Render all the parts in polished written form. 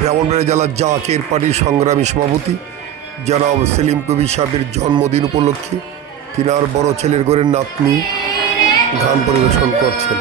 ব্রাহ্মণবাড়িয়া জেলার জাকের পার্টির সংগ্রামী সভাপতি জনাব সেলিম কবির সাহেবের জন্মদিন উপলক্ষে তিনার বড় ছেলের ঘরের নাতনি গান পরিবেশন করছেন।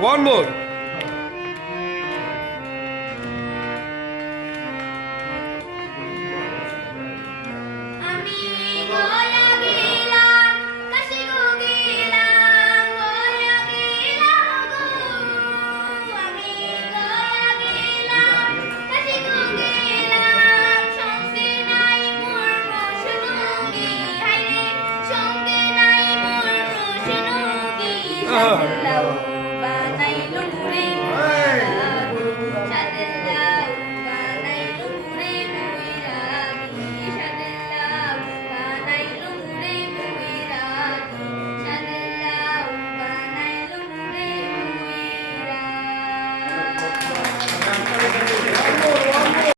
One more. Hello.